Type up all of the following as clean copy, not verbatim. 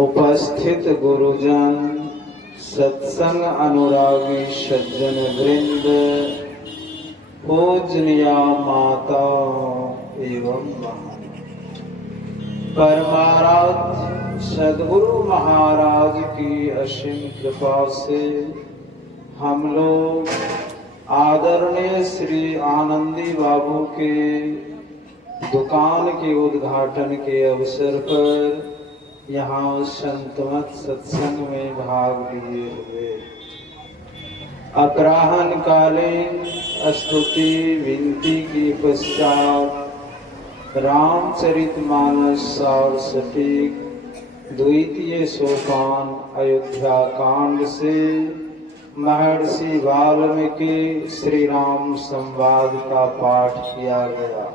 उपस्थित गुरुजन, सत्संग अनुरागी सज्जन वृंद, पूजनीय माता एवं परमाराध्य सद्गुरु महाराज की असीम कृपा से हम लोग आदरणीय श्री आनंदी बाबू के दुकान के उद्घाटन के अवसर पर यहाँ संतमत सत्संग में भाग लिए हुए अपराह्न कालीन स्तुति विनती के पश्चात रामचरितमानस सार सटीक द्वितीय सोपान अयोध्या कांड से महर्षि वाल्मीकि श्री राम संवाद का पाठ किया गया,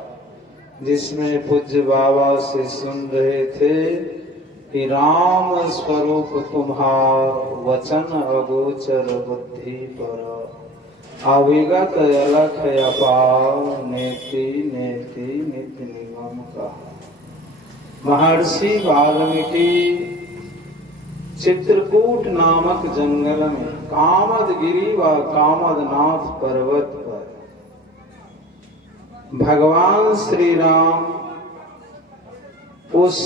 जिसमें पूज्य बाबा से सुन रहे थे कि राम स्वरूप तुम्हार वचन अगोचर बुद्धि पर अविगत अलख अपार नेति नेति नित्य निगम का। महर्षि वाल्मीकि चित्रकूट नामक जंगल में कामदगिरी व कामदनाथ पर्वत पर भगवान श्री राम उस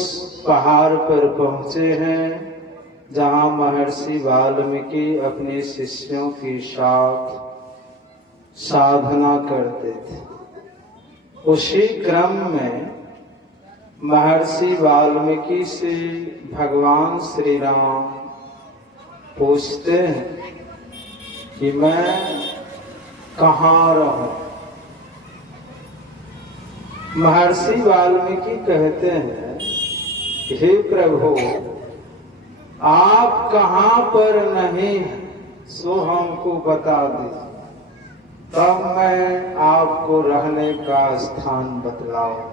पहाड़ पर पहुंचे हैं जहां महर्षि वाल्मीकि अपने शिष्यों के साथ साधना करते थे। उसी क्रम में महर्षि वाल्मीकि से भगवान श्री राम पूछते हैं कि मैं कहाँ रहूं। महर्षि वाल्मीकि कहते हैं, हे प्रभु, आप कहाँ पर नहीं सो हमको बता दीजिए, तब मैं आपको रहने का स्थान बतलाऊं।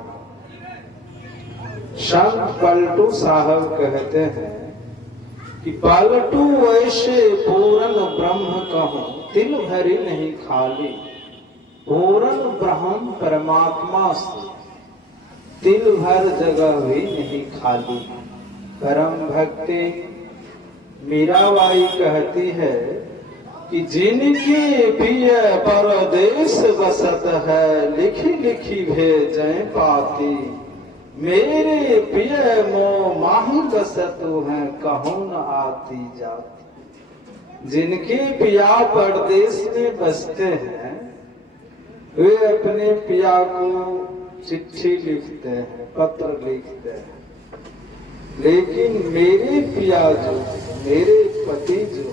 संत पलटू साहब कहते हैं कि पलटू वैसे पूर्ण ब्रह्म कहूं, तिल भरी नहीं खाली। पूर्ण ब्रह्म परमात्मा से तिल भर जगह भी नहीं खाली। परम भक्ति मीराबाई कहती है कि जिनके पिय परदेश बसत है, लिखी लिखी भेजें पाती। मेरे पिय मोह माही बसत हैं, कहूं न आती जाती। जिनके पिया परदेश में बसते हैं वे अपने पिया को चिट्ठी लिखते हैं, पत्र लिखते हैं, लेकिन मेरे पिया जो, मेरे पति जो,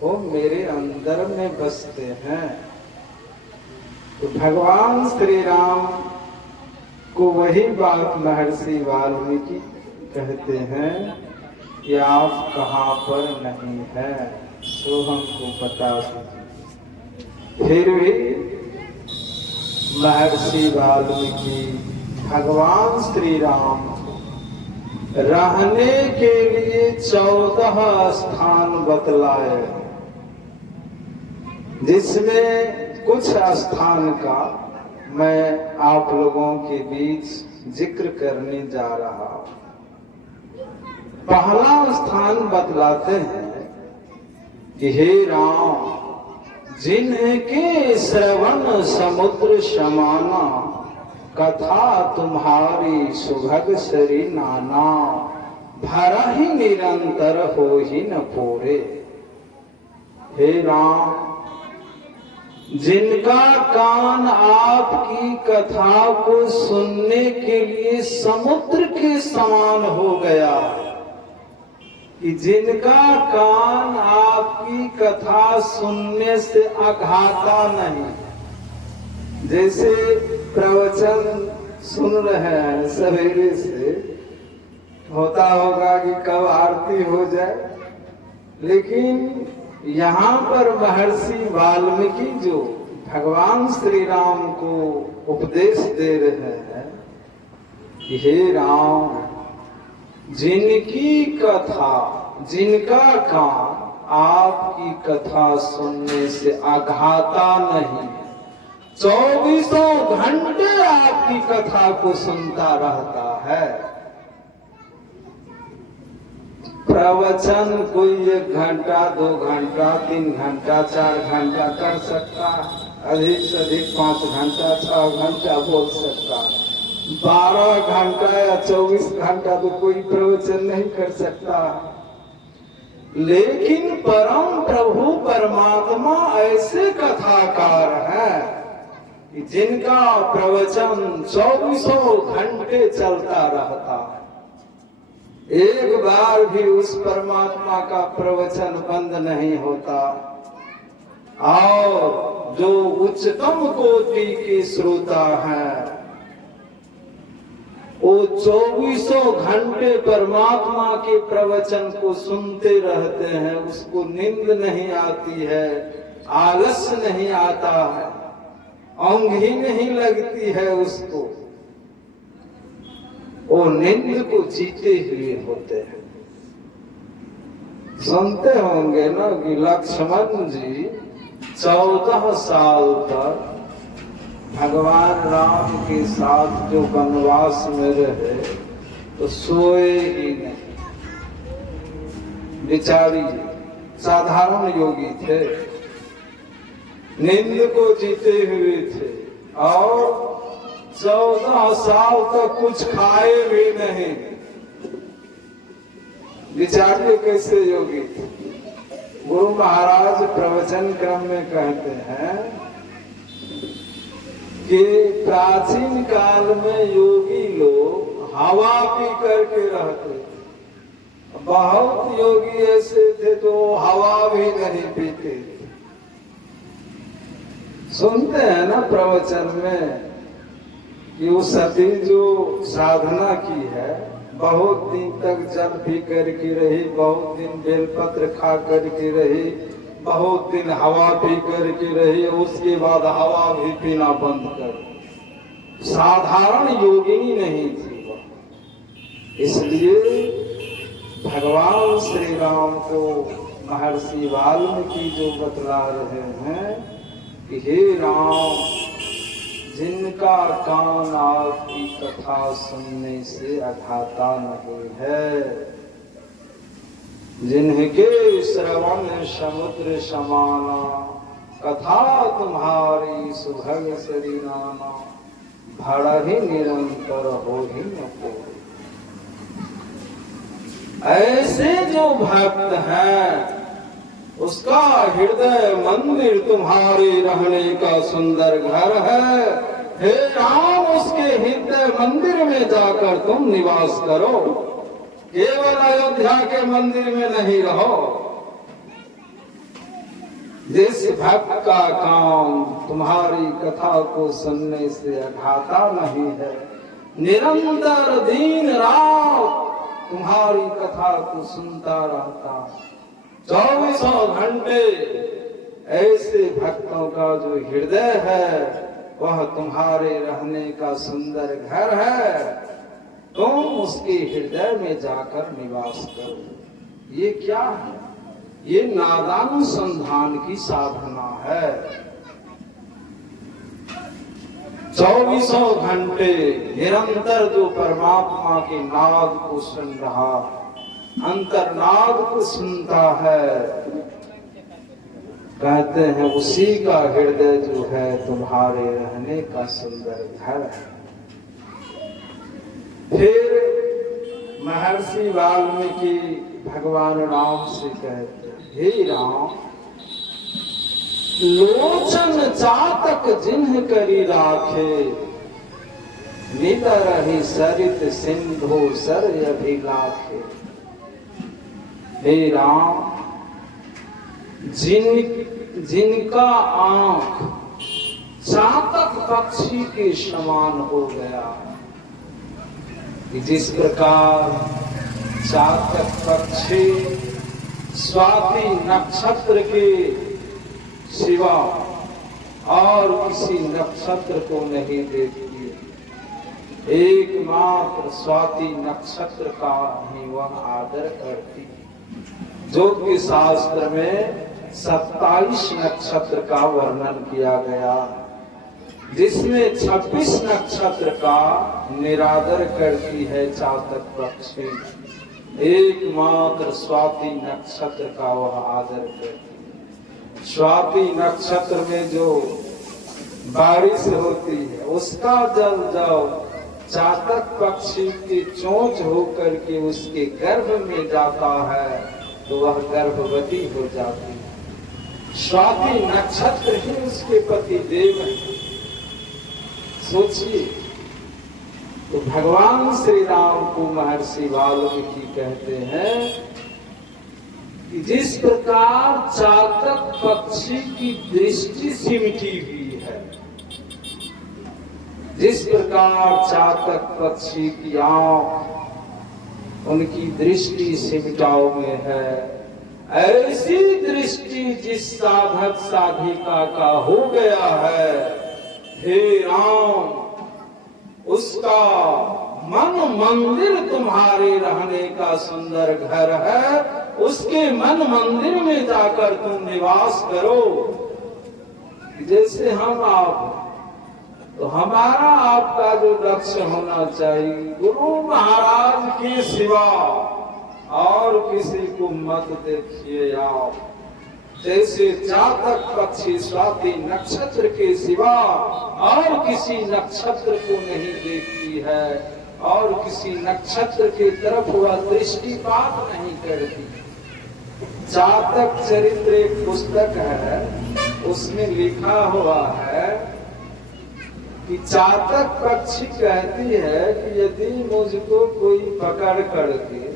वो मेरे अंदर में बसते हैं। तो भगवान श्री राम को वही बात महर्षि वाल्मीकि कहते हैं कि आप कहाँ पर नहीं है सो हमको बता दीजिए। फिर भी महर्षि वाल्मीकि भगवान श्री राम रहने के लिए 14 स्थान बतलाए, जिसमें कुछ स्थान का मैं आप लोगों के बीच जिक्र करने जा रहा हूं। पहला स्थान बतलाते हैं कि हे राम, जिनके श्रवण समुद्र समाना, कथा तुम्हारी सुभग सरी नाना। भरा ही निरंतर हो ही न पूरे। हे राम, जिनका कान आपकी कथा को सुनने के लिए समुद्र के समान हो गया, कि जिनका कान आपकी कथा सुनने से अघाता नहीं। जैसे प्रवचन सुन रहे हैं सवेरे से, होता होगा कि कब आरती हो जाए, लेकिन यहाँ पर महर्षि वाल्मीकि जो भगवान श्री राम को उपदेश दे रहे हैं कि हे राम, जिनकी कथा, जिनका कान आपकी कथा सुनने से आघाता नहीं, 24 घंटे आपकी कथा को सुनता रहता है, प्रवचन कोई 1 घंटा 2 घंटा 3 घंटा 4 घंटा कर सकता, अधिक से अधिक 5 घंटा 6 घंटा बोल सकता, 12 घंटा या 24 घंटा तो कोई प्रवचन नहीं कर सकता। लेकिन परम प्रभु परमात्मा ऐसे कथाकार हैं जिनका प्रवचन 24 घंटे चलता रहता है। एक बार भी उस परमात्मा का प्रवचन बंद नहीं होता। और जो उच्चतम कोटि के श्रोता हैं वो 24 घंटे परमात्मा के प्रवचन को सुनते रहते हैं। उसको नींद नहीं आती है, आलस्य नहीं आता है, ऊंघ ही नहीं लगती है उसको। वो नींद को जीते हुए होते हैं। सुनते होंगे ना कि लक्ष्मण जी 14 साल तक भगवान राम के साथ जो वनवास में रहे तो सोए ही नहीं। बिचारी साधारण योगी थे, नींद को जीते हुए थे और 14 साल तक कुछ खाए भी नहीं। बिचारे कैसे योगी थे। गुरु महाराज प्रवचन क्रम में कहते हैं कि प्राचीन काल में योगी लोग हवा पी करके रहते थे। बहुत योगी ऐसे थे तो हवा भी नहीं पीते थे। सुनते हैं ना प्रवचन में कि वो सती जो साधना की है, बहुत दिन तक जल पी करके रही, बहुत दिन बेलपत्र खा करके रही, बहुत दिन हवा पी करके रही, उसके बाद हवा भी पीना बंद कर। साधारण योगिनी नहीं थी वह। इसलिए भगवान श्री राम को महर्षि वाल्मीकि जो बतला रहे हैं कि हे राम, जिनका कान आपकी कथा सुनने से अघाता नहीं है, जिनके श्रवण समुद्र समाना, कथा तुम्हारी सुभग सरिनाना, भड़ा ही निरंतर हो ही न कोई। ऐसे जो भक्त हैं उसका हृदय मंदिर तुम्हारे रहने का सुंदर घर है। हे राम, उसके हृदय मंदिर में जाकर तुम निवास करो, केवल अयोध्या के मंदिर में नहीं रहो। जिस भक्त का काम तुम्हारी कथा को सुनने से अघाता नहीं है, निरंतर दिन रात तुम्हारी कथा को सुनता रहता, 24 घंटे ऐसे भक्तों का जो हृदय है वह तुम्हारे रहने का सुंदर घर है। तुम उसके हृदय में जाकर निवास करो। ये क्या है? ये नादानुसंधान की साधना है। 24 घंटे निरंतर जो परमात्मा के नाद को सुन रहा, अंतर्नाद को सुनता है, कहते हैं उसी का हृदय जो है तुम्हारे रहने का सुंदर घर है। फिर महर्षि वाल्मीकि भगवान राम से कहते हैं, हे राम, लोचन चातक जिन्ह करी राखे, नितर ही सरित सिंधु सर अभिलाखे। हे राम, जिनका आंख चातक पक्षी के समान हो गया, जिस प्रकार चातक पक्षी स्वाति नक्षत्र के सिवा और किसी नक्षत्र को नहीं देखती, एकमात्र स्वाति नक्षत्र का ही वह आदर करती। ज्योतिष शास्त्र में 27 नक्षत्र का वर्णन किया गया। जिसमें 26 नक्षत्र का निरादर करती है चातक पक्षी, एकमात्र स्वाति नक्षत्र का वह आदर करती है। स्वाति नक्षत्र में जो बारिश होती है उसका जल जब चातक पक्षी की चोंच होकर के उसके गर्भ में जाता है तो वह गर्भवती हो जाती है। स्वाति नक्षत्र ही उसके पति देव है। सोचिए, तो भगवान श्री राम को महर्षि वाल्मीकि कहते हैं कि जिस प्रकार चातक पक्षी की दृष्टि सिमटी हुई है, जिस प्रकार चातक पक्षी की आंख उनकी दृष्टि सिमटाव में है, ऐसी दृष्टि जिस साधक साधिका का हो गया है, हे राम, उसका मन मंदिर तुम्हारे रहने का सुंदर घर है, उसके मन मंदिर में जाकर तुम निवास करो। जैसे हम आप, तो हमारा आपका जो लक्ष्य होना चाहिए, गुरु महाराज के सिवा और किसी को मत देखिए आप। जैसे चातक पक्षी स्वाति नक्षत्र के सिवा और किसी नक्षत्र को नहीं देखती है और किसी नक्षत्र की तरफ वह दृष्टिपात नहीं करती। चातक चरित्र एक पुस्तक है, उसमें लिखा हुआ है कि चातक पक्षी कहती है कि यदि मुझको कोई पकड़ करके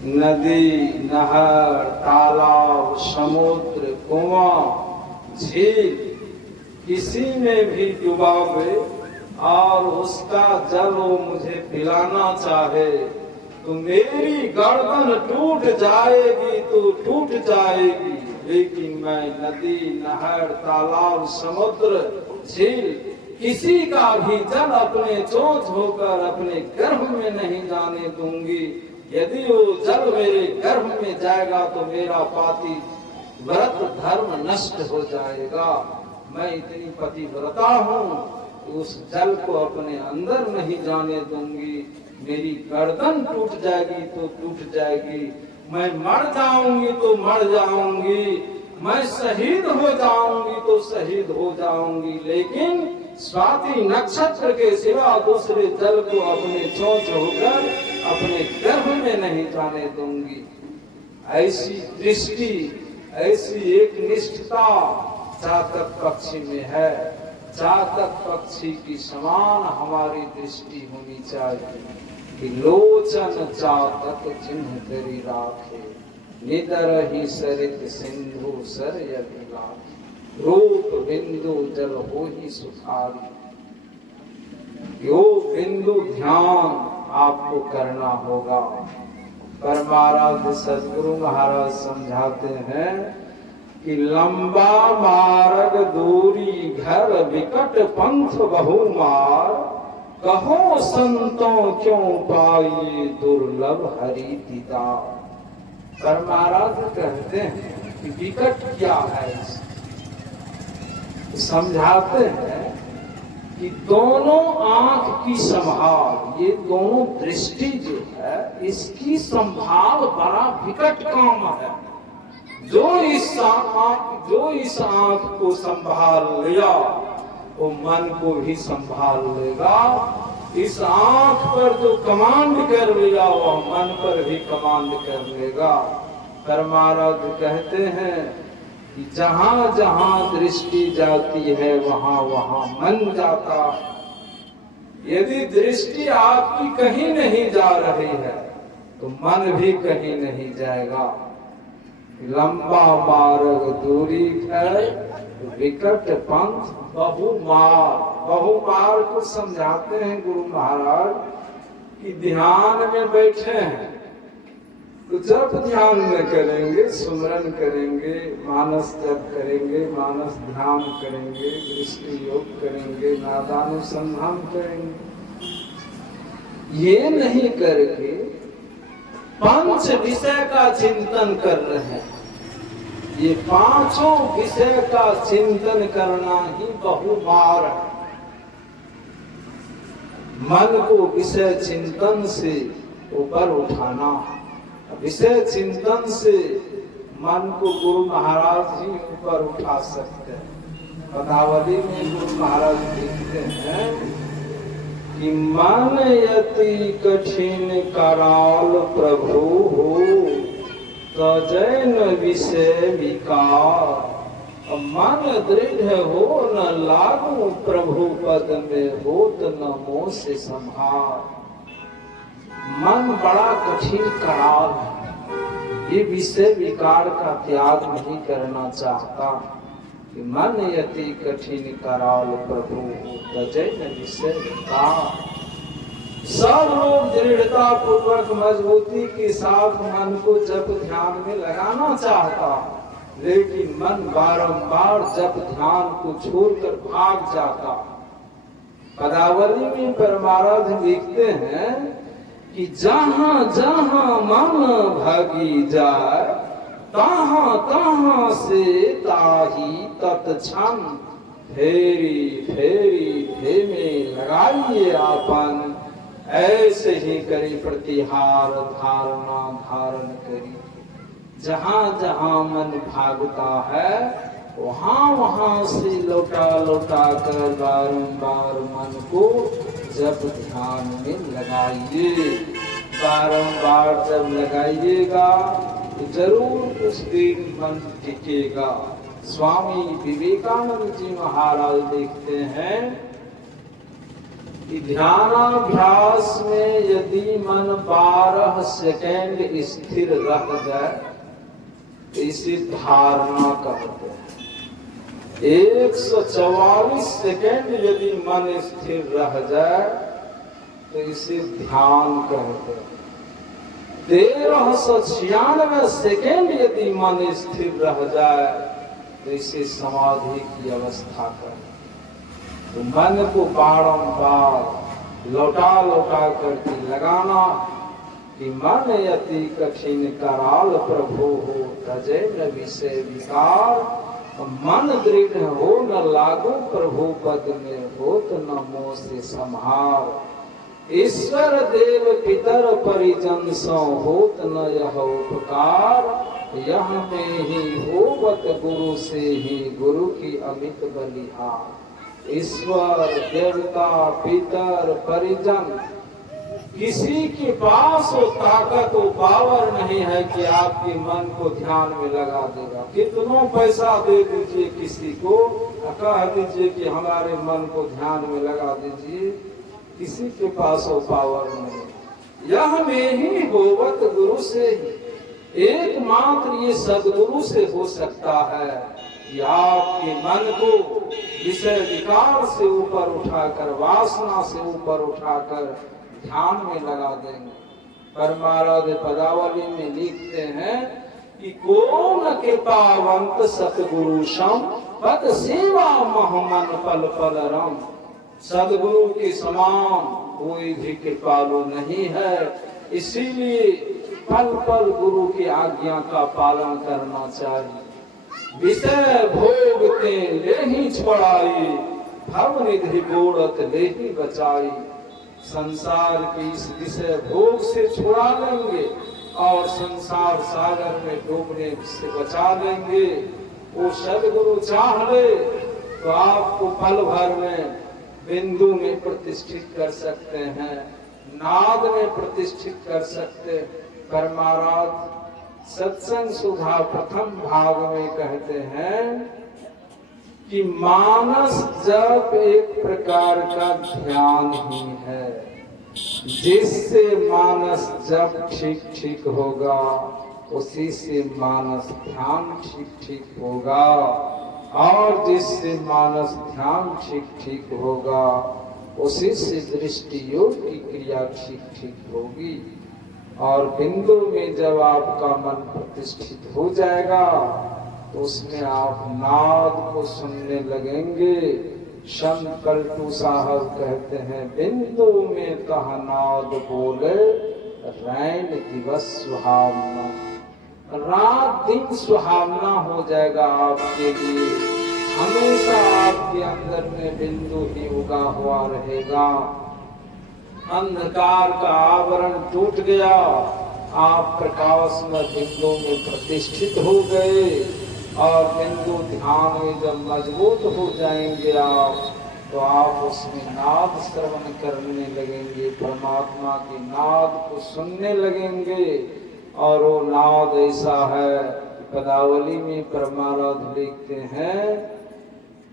नदी, नहर, तालाब, समुद्र, कुआं, झील किसी में भी डुबावे और उसका जल वो मुझे पिलाना चाहे तो मेरी गर्दन टूट जाएगी तो टूट जाएगी, लेकिन मैं नदी, नहर, तालाब, समुद्र, झील किसी का भी जल अपने चोंच होकर अपने गर्भ में नहीं जाने दूंगी। यदि वो जल मेरे गर्भ में जाएगा तो मेरा पाति व्रत धर्म नष्ट हो जाएगा। मैं इतनी पतिव्रता हूँ कि उस जल को अपने अंदर नहीं जाने दूंगी। मेरी गर्दन टूट जाएगी तो टूट जाएगी, मैं मर जाऊंगी तो मर जाऊंगी, मैं शहीद हो जाऊंगी तो शहीद हो जाऊंगी, लेकिन स्वाति नक्षत्र के सिवा दूसरे जल को अपने चोंच होकर अपने गर्भ में नहीं जाने दूंगी। ऐसी दृष्टि, ऐसी एक निष्ठता चातक पक्षी में है। चातक पक्षी की समान हमारी दृष्टि होनी चाहिए कि लोचन चातक चिन्ह करी राखे, निदर ही सरित सिंधु सर यभिलाखे, रूप बिंदु जल हो ही सुखारी। यो बिंदु ध्यान आपको करना होगा। परमाराध्य सदगुरु महाराज समझाते हैं कि लंबा मार्ग दूरी घर विकट पंथ बहुमार, कहो संतों क्यों पाइए दुर्लभ हरि दीदार। परमाराध्य कहते हैं कि विकट क्या है, समझाते हैं कि दोनों आंख की संभाल, ये दोनों दृष्टि जो है इसकी संभाल बड़ा विकट काम है। जो इस आंख को संभाल लिया वो मन को भी संभाल लेगा। इस आंख पर जो कमांड कर लिया वह मन पर भी कमांड कर लेगा। परमाराध्य कहते हैं कि जहां जहां दृष्टि जाती है वहां वहां मन जाता है। यदि दृष्टि आपकी कहीं नहीं जा रही है तो मन भी कहीं नहीं जाएगा। लंबा मार्ग दूरी है विकट पंथ बहुमार। बहुमार को समझाते हैं गुरु महाराज कि ध्यान में बैठे हैं तो जब ध्यान में करेंगे, सुमरन करेंगे, मानस जप करेंगे, मानस ध्यान करेंगे, दृष्टि योग करेंगे, नादानुसंधान करेंगे, ये नहीं करके पंच विषय का चिंतन कर रहे हैं। ये पांचों विषय का चिंतन करना ही बहुमार है। मन को विषय चिंतन से ऊपर उठाना, विषय चिंतन से मन को गुरु महाराज जी ऊपर उठा सकते हैं। पदावली में गुरु महाराज लिखते हैं कि मन यति कठिन कराल प्रभु हो, तजैन विषय विकार। मन दृढ़ हो न लागू प्रभु पद में, होत न मोह से संहार। मन बड़ा कठिन कराल है, ये विषय विकार का त्याग नहीं करना चाहता। कि मन यति कठिन कराल प्रभु, तजैन विषय विकार। सब लोग दृढ़ता पूर्वक मजबूती के साथ मन को जप ध्यान में लगाना चाहता, लेकिन मन बारंबार जप ध्यान को छोड़कर भाग जाता। पदावली में परमाराध लिखते हैं कि जहां जहां मन भागी जाए, तहां तहां से ताही तत्क्षण फेरी फेरी धेमे लगाइए आपन। ऐसे ही करी प्रतिहार धारणा धारण करी। जहां जहां मन भागता है, वहां वहां से लौटा लौटा कर बारंबार मन को जब ध्यान में लगाइए। बारंबार जब लगाइएगा तो जरूर कुछ दिन मन टिकेगा। स्वामी विवेकानंद जी महाराज लिखते हैं कि ध्यानाभ्यास में यदि मन 12 सेकेंड स्थिर रह जाए तो इसे धारणा कहते हैं। 144 सेकेंड यदि मन स्थिर रह जाए तो इसे ध्यान कहते हैं। 1396 सेकेंड यदि मन स्थिर रह जाए तो इसे समाधि की अवस्था कहते हैं। तो मन को बारंबार लौटा लौटा करके लगाना कि मन यति कठिन कराल प्रभु हो, तजैन विषय विकार। मन दृढ़ हो न लागू प्रभु पद में, होत न मोह से संहार। ईश्वर देव पितर परिजन सो, होत न यह उपकार। यह में ही होवत गुरु से ही, गुरु की अमित बलिहार। ईश्वर देवता पितर परिजन, किसी के पास वो ताकत वो पावर नहीं है कि आपके मन को ध्यान में लगा देगा। कितनों पैसा दे दीजिए किसी को, कह दीजिए कि हमारे मन को ध्यान में लगा दीजिए, किसी के पास वो पावर नहीं। यह में ही होवत गुरु से ही, एकमात्र ये सदगुरु से हो सकता है कि आपके मन को विषय विकार से ऊपर उठाकर, वासना से ऊपर उठाकर ध्यान में लगा देंगे। परमाराध पदावली में लिखते हैं कि कौन कृपावंत सतगुरु सम, पद सेवा महमन पल पल रम। सदगुरु के समान कोई भी कृपालु नहीं है, इसीलिए पल पल गुरु की आज्ञा का पालन करना चाहिए। विषय भोगते ले ही छोड़ाई, भव निधि गोड़त ले ही बचाई। संसार के इस विषय भोग से छुड़ा लेंगे और संसार सागर में डूबने से बचा लेंगे। वो सदगुरु चाह ले तो आपको पल भर में बिंदु में प्रतिष्ठित कर सकते हैं, नाद में प्रतिष्ठित कर सकते। परमाराध सत्संग सुधा प्रथम भाग में कहते हैं कि मानस जप एक प्रकार का ध्यान ही है। जिससे मानस जप ठीक ठीक होगा, उसी से मानस ध्यान ठीक ठीक होगा, और जिससे मानस ध्यान ठीक ठीक होगा, उसी से दृष्टि योग की क्रिया ठीक ठीक होगी। और बिंदु में जब आपका मन प्रतिष्ठित हो जाएगा तो उसमें आप नाद को सुनने लगेंगे। संत पलटू साहब कहते हैं, बिंदु में कहा नाद बोले, रैन दिवस सुहावना। रात दिन सुहावना हो जाएगा आपके लिए। हमेशा आपके अंदर में बिंदु ही उगा हुआ रहेगा। अंधकार का आवरण टूट गया, आप प्रकाश में बिंदु में प्रतिष्ठित हो गए और बिंदु ध्यान में जब मजबूत हो जाएंगे आप, तो आप उसमें नाद श्रवण करने लगेंगे, परमात्मा के नाद को सुनने लगेंगे। और वो नाद ऐसा है, पदावली में परमाराध लिखते हैं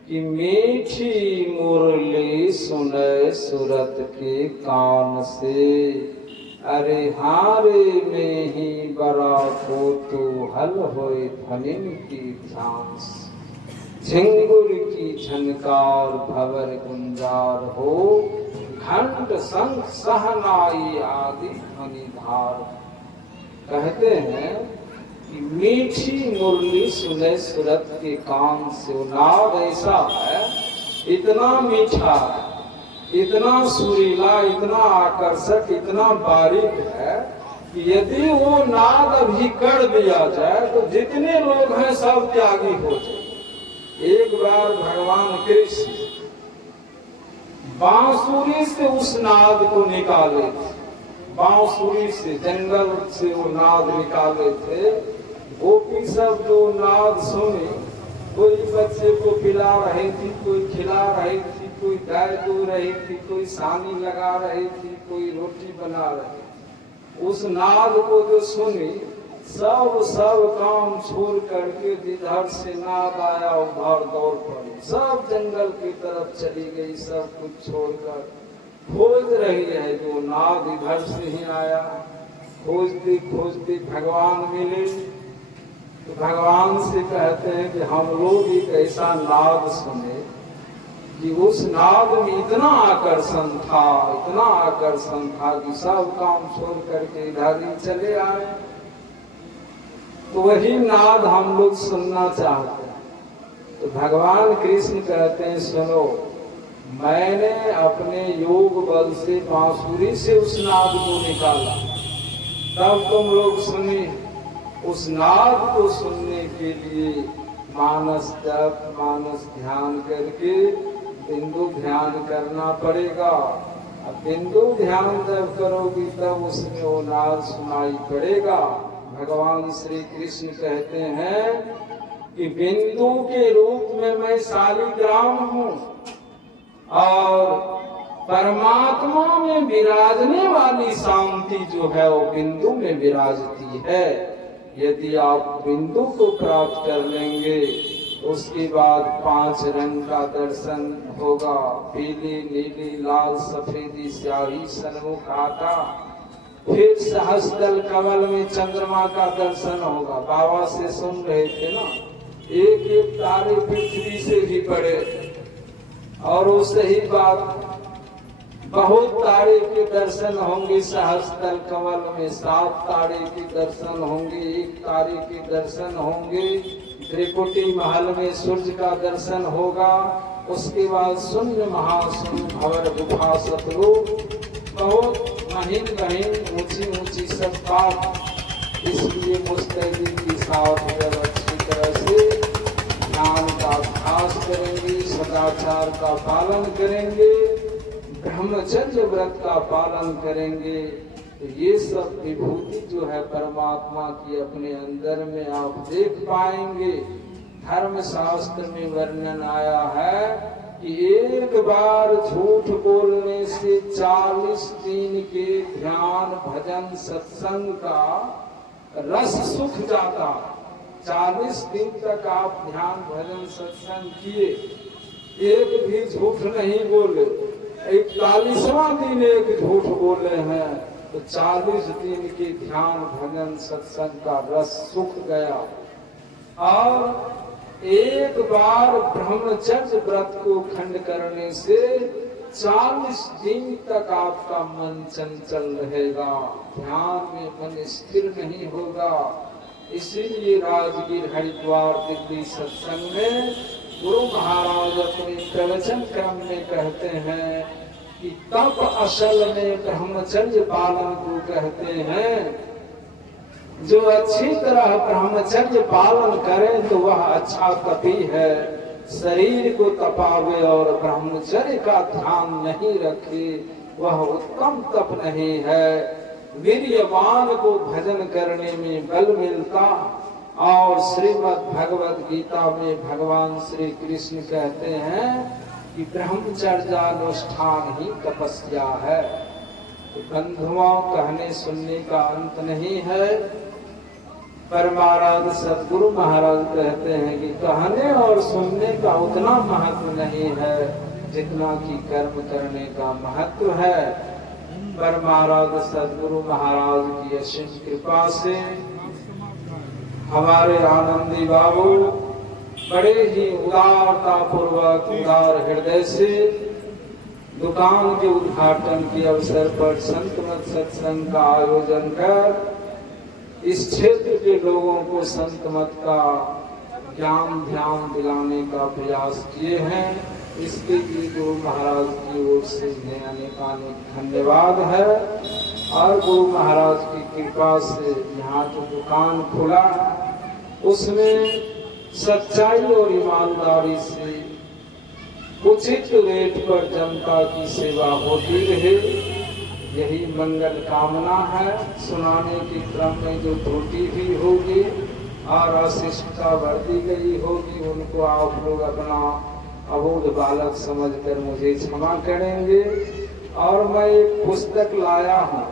कि मीठी मुरली सुने सुरत के कान से, अरे हारे में ही बड़ा को तू हल होए धनिन की ध्यान से। झिंगुर की झनकार भवर गुंजार हो, घंट शंख सहनाई आदि ध्वनिधार। कहते हैं कि मीठी मुरली सुने सुरत के कान से। नाद ऐसा है, इतना मीठा है, इतना सुरीला, इतना आकर्षक, इतना बारीक है कि यदि वो नाद अभी कर दिया जाए तो जितने लोग हैं सब त्यागी हो जाए। एक बार भगवान कृष्ण बांसुरी से उस नाद को निकाले थे, बांसुरी से जंगल से वो नाद निकाले थे। गोपी सब जो नाद सुने, कोई बच्चे को पिला रही थी, कोई खिला रही थी, कोई गाय दो रही थी, कोई सानी लगा रही थी, कोई रोटी बना रही थी। उस नाद को जो सुनी, सब काम छोड़ करके जिधर से नाद आया उधर दौड़ पड़ी, सब जंगल की तरफ चली गई, सब कुछ छोड़कर खोज रही है जो नाद इधर से ही आया। खोजती खोजती भगवान मिले तो भगवान से कहते हैं कि हम लोग एक ऐसा नाद सुने कि उस नाद में इतना आकर्षण था, इतना आकर्षण था कि सब काम छोड़ करके इधर ही चले आए। तो वही नाद हम लोग सुनना चाहते हैं। तो भगवान कृष्ण कहते हैं, सुनो, मैंने अपने योग बल से बांसुरी से उस नाद को निकाला, तब तुम लोग सुने। उस नाद को सुनने के लिए मानस जप, मानस ध्यान करके बिंदु ध्यान करना पड़ेगा। अब बिंदु ध्यान जब करोगी तब उसमें वो नाद सुनाई पड़ेगा। भगवान श्री कृष्ण कहते हैं कि बिंदु के रूप में मैं शालिग्राम हूँ और परमात्मा में विराजने वाली शांति जो है वो बिंदु में विराजती है। यदि आप बिंदु को प्राप्त कर लेंगे, उसके बाद 5 रंग का दर्शन होगा, पीली, नीली, लाल, सफेदी स्याही सन्मुख आता। फिर सहस्त्रदल कमल में चंद्रमा का दर्शन होगा। बाबा से सुन रहे थे ना, एक एक तारे पृथ्वी से भी बड़े, और वो सही बात, बहुत तारे के दर्शन होंगे सहस्त्रदल कमल में, 7 तारे के दर्शन होंगे, 1 तारे के दर्शन होंगे। त्रिकुटी महल में सूर्य का दर्शन होगा। उसके बाद शून्य महाशून्य भंवर गुफा सतरूप, बहुत महीन महीन ऊंची ऊंची सब बात। इसलिए मुस्तैदी के साथ जब अच्छी तरह से ज्ञान का अभ्यास करेंगे, सदाचार का पालन करेंगे, ब्रह्मचर्य व्रत का पालन करेंगे, तो ये सब विभूति जो है परमात्मा की अपने अंदर में आप देख पाएंगे। धर्म शास्त्र में वर्णन आया है कि एक बार झूठ बोलने से 40 दिन के ध्यान भजन सत्संग का रस सूख जाता। 40 दिन तक आप ध्यान भजन सत्संग किए, एक भी झूठ नहीं बोले, 41वां दिन एक झूठ बोले हैं, तो 40 दिन के ध्यान भजन सत्संग का रस सूख गया। और एक बार ब्रह्मचर्य व्रत को खंड करने से 40 दिन तक आपका मन चंचल रहेगा, ध्यान में मन स्थिर नहीं होगा। इसीलिए राजगीर, हरिद्वार, दिल्ली सत्संग में गुरु महाराज अपने प्रवचन क्रम में कहते हैं कि तप असल में ब्रह्मचर्य पालन को कहते हैं। जो अच्छी तरह ब्रह्मचर्य पालन करे तो वह अच्छा तपी है। शरीर को तपावे और ब्रह्मचर्य का ध्यान नहीं रखे वह उत्तम तप नहीं है। वीर्यवान को भजन करने में बल मिलता और श्रीमद् भगवद गीता में भगवान श्री कृष्ण कहते हैं कि ब्रह्मचर्यानुष्ठान ही तपस्या है। तो बंधुओं, कहने सुनने का अंत नहीं है। परमाराध सदगुरु महाराज कहते हैं कि कहने और सुनने का उतना महत्व नहीं है जितना कि कर्म करने का महत्व है। परमाराध सदगुरु महाराज की असीम कृपा से हमारे आनंदी बाबू बड़े ही उदारता पूर्वक उदार हृदय से दुकान के उद्घाटन के अवसर पर संत मत सत्संग का आयोजन कर इस क्षेत्र के लोगों को संत मत का ज्ञान ध्यान दिलाने का प्रयास किए हैं। इसके लिए गुरु महाराज की ओर से अनेक धन्यवाद है। और गुरु महाराज की कृपा से यहाँ जो दुकान खुला उसमें सच्चाई और ईमानदारी से उचित रेट पर जनता की सेवा होती रहे, यही मंगल कामना है। सुनाने के क्रम में जो त्रुटि भी होगी और अशिष्टता बरती गई होगी उनको आप लोग अपना अबोध बालक समझकर मुझे क्षमा करेंगे। और मैं एक पुस्तक लाया हूँ